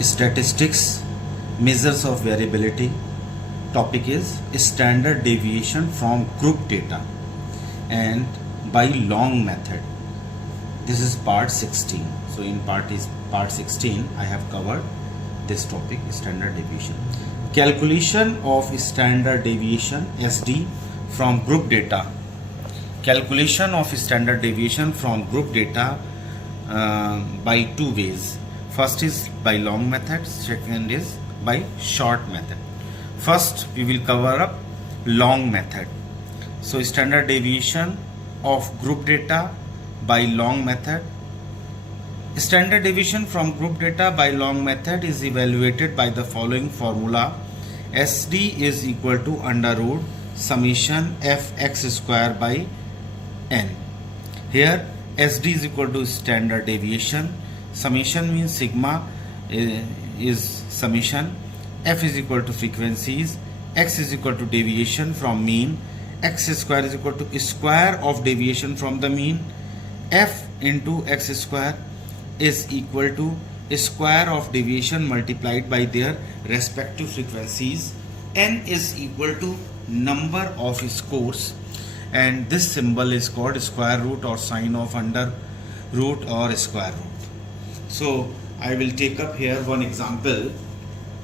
Statistics, measures of variability. Topic is standard deviation from group data and by long method. This is part 16. So in part 16 I have covered this topic, standard deviation. Calculation of standard deviation SD from group data. Calculation of standard deviation from group data by two ways. First is by long method, second is by short method. First we will cover up long method. So standard deviation of group data by long method. Standard deviation from group data by long method is evaluated by the following formula. SD is equal to under root summation fx square by n. Here SD is equal to standard deviation. Summation means sigma is summation. F is equal to frequencies. X is equal to deviation from mean. X square is equal to square of deviation from the mean. F into x square is equal to square of deviation multiplied by their respective frequencies. N is equal to number of scores, and this symbol is called square root or sine of under root or square root. So I will take up here one example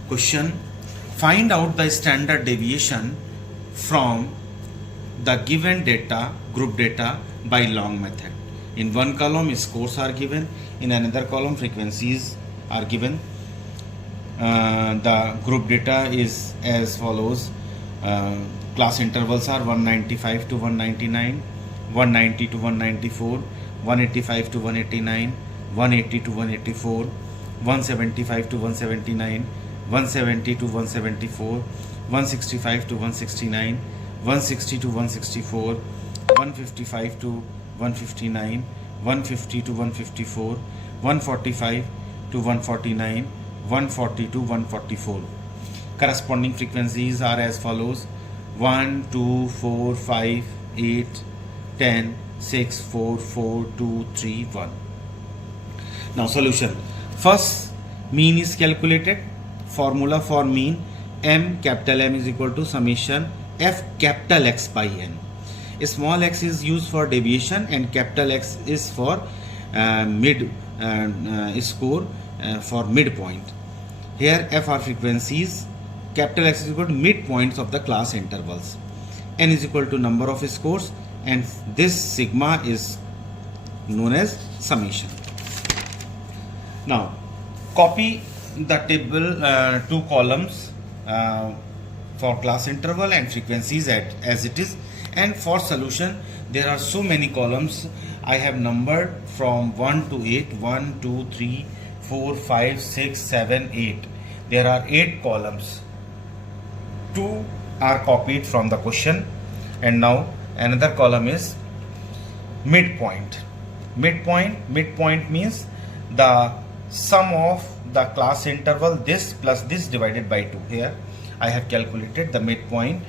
question. Find out the standard deviation from the given data, group data, by long method. In one column scores are given, in another column frequencies are given. The group data is as follows. Class intervals are 195 to 199, 190 to 194, 185 to 189, 180 to 184, 175 to 179, 170 to 174, 165 to 169, 160 to 164, 155 to 159, 150 to 154, 145 to 149, 140 to 144. Corresponding frequencies are as follows: 1, 2, 4, 5, 8, 10, 6, 4, 4, 2, 3, 1. Now solution. First, mean is calculated. Formula for mean: M capital M is equal to summation F capital X by N. Small x is used for deviation and capital X is for mid score for midpoint. Here F are frequencies, capital X is equal to midpoints of the class intervals. N is equal to number of scores, and this sigma is known as summation. Now copy the table, two columns for class interval and frequencies as it is, and for solution there are so many columns. I have numbered from 1 to 8, 1, 2, 3, 4, 5, 6, 7, 8. There are 8 columns. 2 are copied from the question, and now another column is midpoint. Midpoint means the sum of the class interval this plus this divided by 2. Here I have calculated the midpoint.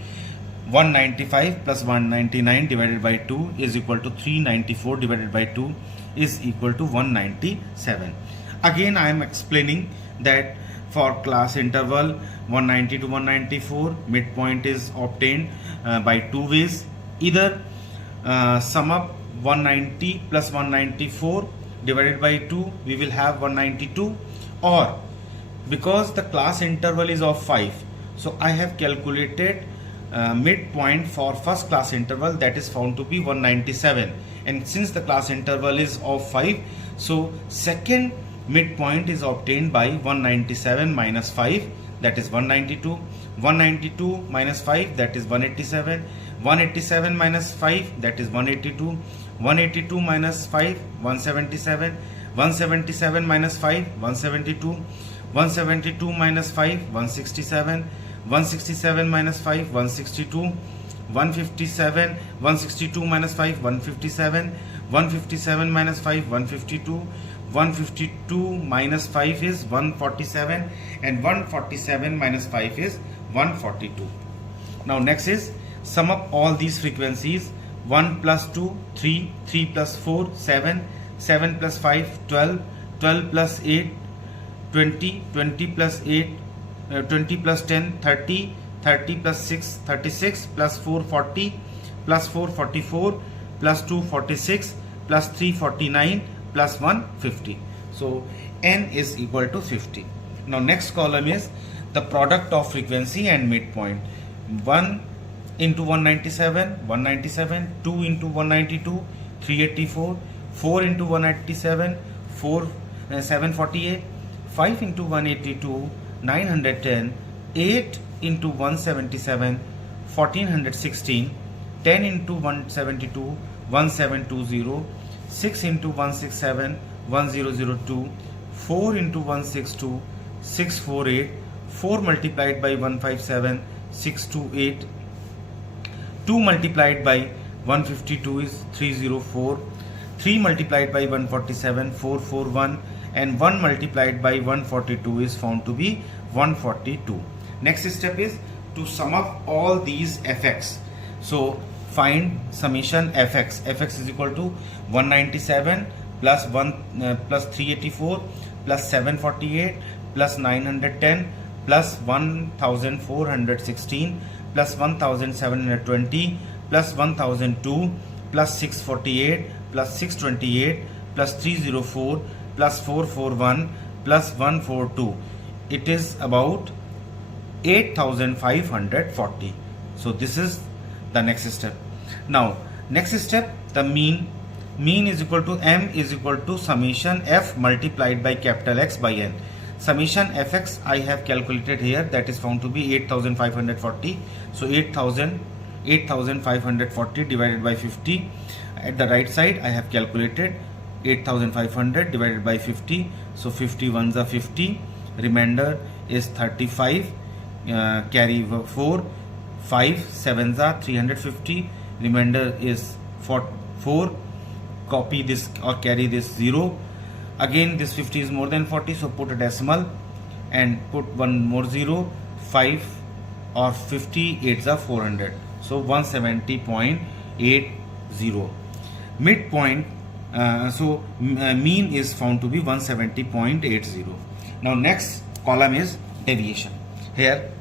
195 plus 199 divided by 2 is equal to 394 divided by 2 is equal to 197. Again I am explaining that for class interval 190 to 194, midpoint is obtained by two ways. Either sum up 190 plus 194 divided by 2, we will have 192, or because the class interval is of 5, so I have calculated midpoint for first class interval, that is found to be 197, and since the class interval is of 5, so second midpoint is obtained by 197 minus 5, that is 192. 192 minus 5, that is 187. 187 minus 5, that is 182. 182 minus 5, 177. 177 minus 5, 172. 172 minus 5, 167. 167 minus 5, 162. 157. 162 minus 5, 157. 157 minus 5, 152. 152 minus 5 is 147, and 147 minus 5 is 142. Now next is sum up all these frequencies. 1 plus 2, 3, 3 plus 4, 7, 7 plus 5, 12, 12 plus 8, 20, 20 plus 8, 20 plus 10, 30, 30 plus 6, 36, plus 4, 40, plus 4, 44, plus 2, 46, plus 3, 49, plus 1, 50. So n is equal to 50. Now next column is the product of frequency and midpoint. 1 into 197, 197, 2 into 192, 384, 4 into 187, 748, 5 into 182, 910, 8 into 177, 1416, 10 into 172, 1720, 6 into 167, 1002, 4 into 162, 648, 4 multiplied by 157, 628, 2 multiplied by 152 is 304, 3 multiplied by 147, 441, and 1 multiplied by 142 is found to be 142. Next step is to sum up all these fx. So find summation fx. Fx is equal to 197 plus 384 plus 748 plus 910 plus 1416 plus 1720 plus 1002 plus 648 plus 628 plus 304 plus 441 plus 142. It is about 8540. So this is the next step. Now next step, the mean is equal to m is equal to summation f multiplied by capital X by n. Summation fx I have calculated here, that is found to be 8540. So 8540 divided by 50. At the right side I have calculated 8500 divided by 50. So 50 ones are 50, remainder is 35, carry 4, 5 sevens are 350, remainder is 4, copy this or carry this 0. Again this 50 is more than 40, so put a decimal and put one more 0. 5 or 50 8s are 400, so 170.80. Midpoint, mean is found to be 170.80. Now next column is deviation. Here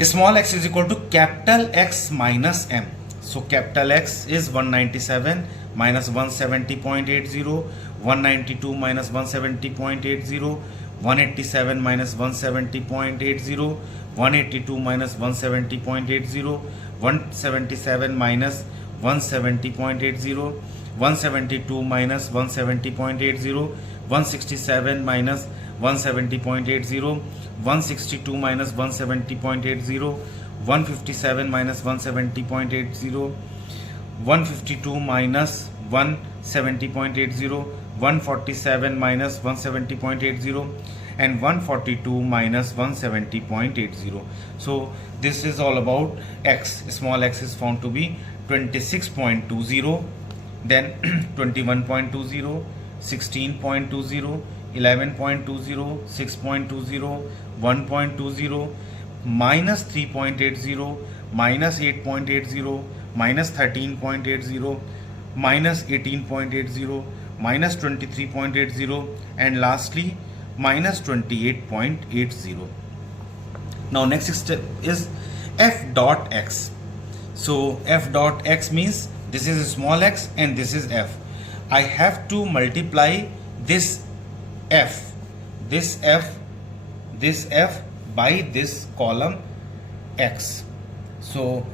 small x is equal to capital X minus m. So capital X is 197 minus 170.80, 192 minus 170.80, 187 minus 170.80, 182 minus 170.80, 177 minus 170.80, 172 minus 170.80, 167 minus 170.80, 162 minus 170.80, 157 minus 170.80, 152 minus 170.80, 147 minus 170.80, and 142 minus 170.80. So this is all about x. Small x is found to be 26.20, then 21.20, 16.20, 11.20, 6.20, 1.20, minus 3.80, minus 8.80, minus 13.80, minus 18.80, minus 23.80, and lastly minus 28.80. Now next step is f dot x. So f dot x means this is small x and this is f. I have to multiply this f by this column x. So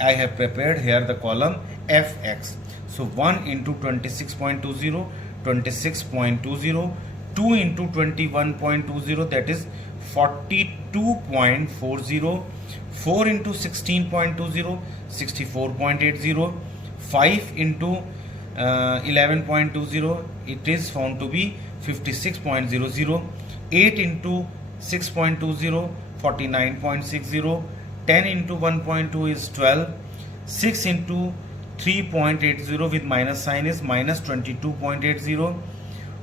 I have prepared here the column fx. So 1 into 26.20, 26.20, 2 into 21.20, that is 42.40, 4 into 16.20, 64.80, 5 into 11.20, it is found to be 56.00, 8 into 6.20, 49.60, 10 into 1.2 is 12, 6 into 3.80 with minus sign is minus 22.80,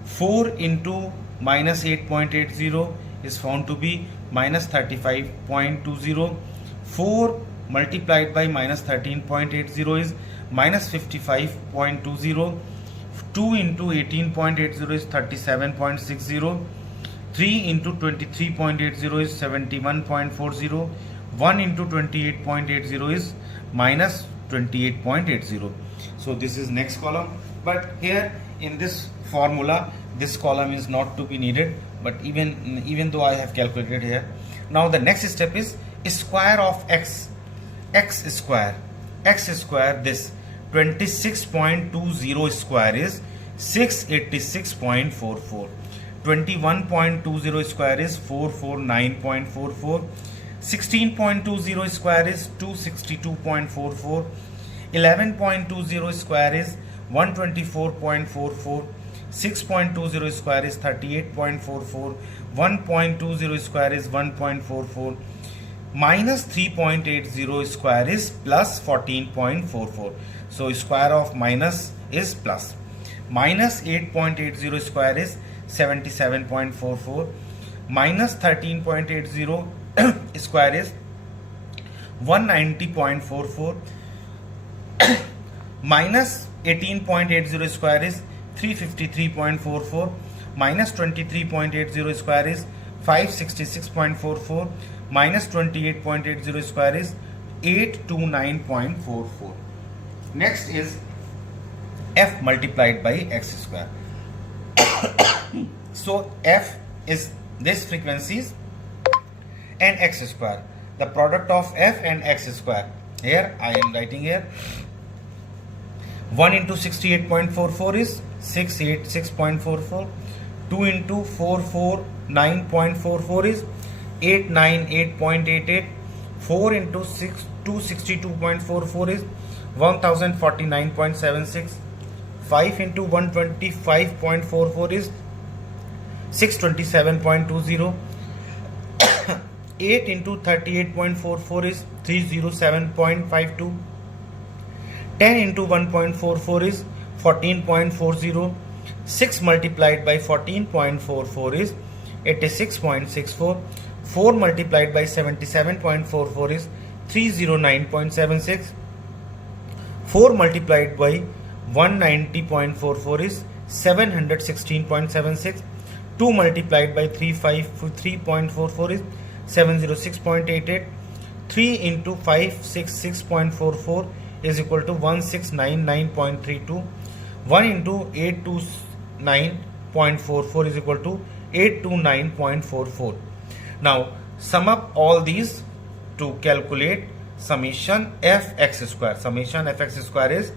4 into minus 8.80 is found to be minus 35.20, 4 multiplied by minus 13.80 is minus 55.20, 2 into 18.80 is 37.60, 3 into 23.80 is 71.40. 1 into 28.80 is minus 28.80. So this is next column. But here in this formula, this column is not to be needed. But even though I have calculated here. Now the next step is square of x. X square, this 26.20 square is 686.44. 21.20 square is 449.44. 16.20 square is 262.44. 11.20 square is 124.44. 6.20 square is 38.44. 1.20 square is 1.44. Minus 3.80 square is plus 14.44. So square of minus is plus. Minus 8.80 square is 77.44. Minus 13.80 square is 190.44. Minus 18.80 square is 353.44. Minus 23.80 square is 566.44. Minus 28.80 square is 829.44. Next is f multiplied by x square. So f is this frequencies and x square. The product of f and x square. Here I am writing here. 1 into 68.44 is 686.44. 2 into 449.44 is 898.88. 4 into 262.44 is 1049.76. 5 into 125.44 is 627.20. 8 into 38.44 is 307.52. 10 into 1.44 is 14.40. 6 multiplied by 14.44 is 86.64. 4 multiplied by 77.44 is 309.76. 4 multiplied by 190.44 is 716.76. 2 multiplied by 353.44 is 706.88. 3 into 566.44 is equal to 1699.32. 1 into 829.44 is equal to 829.44. Now sum up all these to calculate summation fx square. Summation fx square is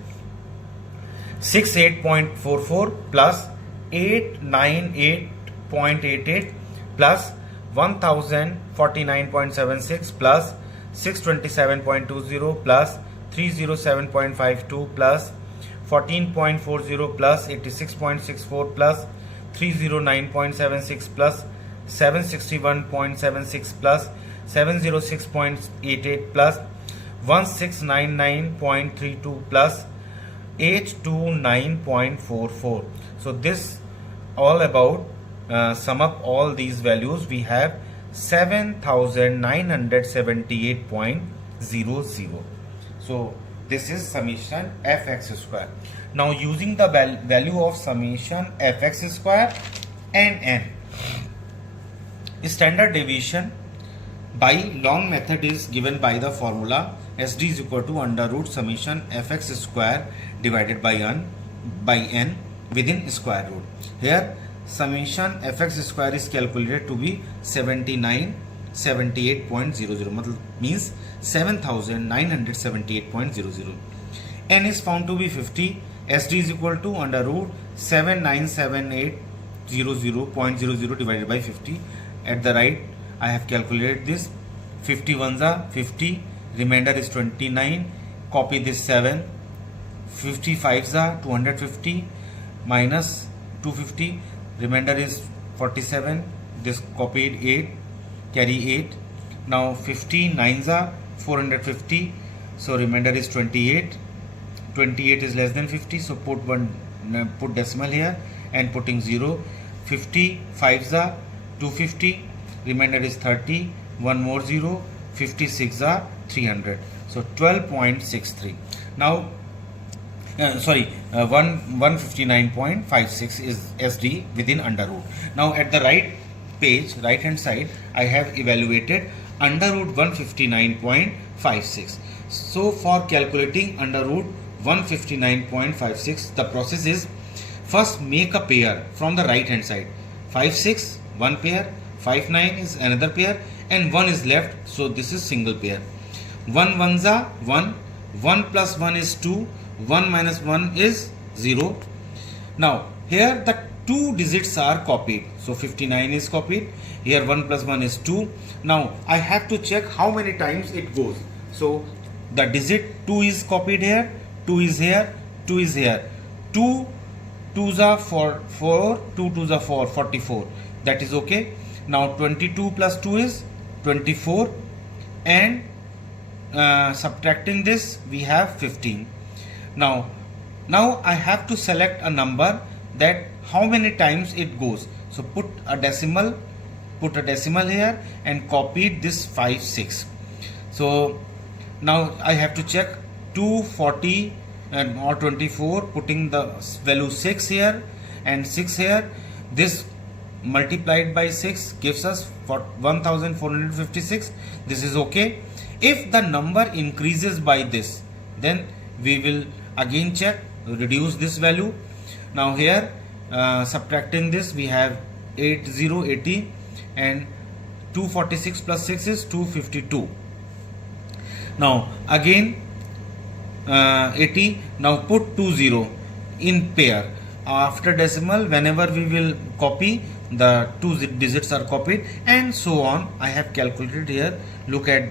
68.44 plus 898.88 plus 1049.76 plus 627.20 plus 307.52 plus 14.40 plus 86.64 plus 309.76 plus 761.76 plus 706.88 plus 1699.32 plus 829.44. So this all about sum up all these values, we have 7978.00. So this is summation fx square. Now using the value of summation fx square and n, standard deviation by long method is given by the formula SD is equal to under root summation fx square divided by n within square root. Here summation fx square is calculated to be 7978.00, means 7978.00. n is found to be 50. SD is equal to under root 7978.00 divided by 50. At the right I have calculated this. 50 ones are 50, remainder is 29. Copy this 7. 55s are 250 minus 250, remainder is 47. This copied 8, carry 8. Now 59s are 450, so remainder is 28. 28 is less than 50, so put decimal here and putting 0. 55s are 250, remainder is 30, one more 0. 56 are 300, so 12.63. Now 159.56 is SD within under root. Now at the right page, right hand side, I have evaluated under root 159.56. So for calculating under root 159.56, the process is first make a pair from the right hand side. 5 6 one pair, 5 9 is another pair, and 1 is left, so this is single pair. 1 ones are 1, 1 plus 1 is 2, 1 minus 1 is 0. Now here the two digits are copied, so 59 is copied. Here 1 plus 1 is 2. Now I have to check how many times it goes. So the digit 2 is copied here, 2 is here, 2 is here. 2 2s are 4, 2 2s are 4, 44. That is okay. Now 22 plus 2 is 24, and subtracting this we have 15. Now I have to select a number that how many times it goes. So put a decimal here and copy this 5 6. So now I have to check 240 and or 24, putting the value 6 here and 6 here. This multiplied by 6 gives us 1456. This is okay. If the number increases by this, then we will again check, reduce this value. Now here subtracting this we have 80, and 246 plus 6 is 252. Now again 80. Now put 20 in pair. After decimal, whenever we will copy, the two digits are copied, and so on. I have calculated here. Look at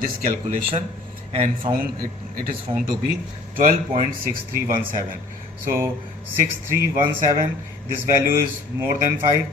this calculation, and found it is found to be 12.6317. So 6317, this value is more than 5.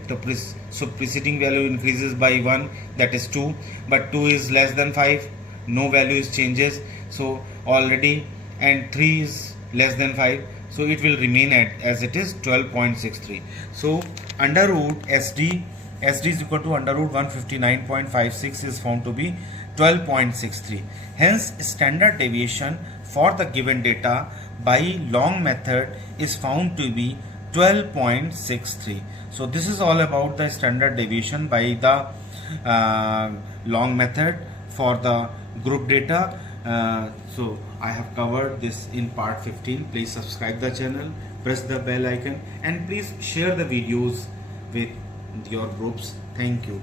So preceding value increases by 1, that is 2, but 2 is less than 5, no value is changes, so already, and 3 is less than 5, so it will remain as it is 12.63. So under root SD is equal to under root 159.56 is found to be 12.63. Hence standard deviation for the given data by long method is found to be 12.63. So this is all about the standard deviation by the long method for the group data. So I have covered this in part 15. Please subscribe the channel, press the bell icon, and please share the videos with your groups. Thank you.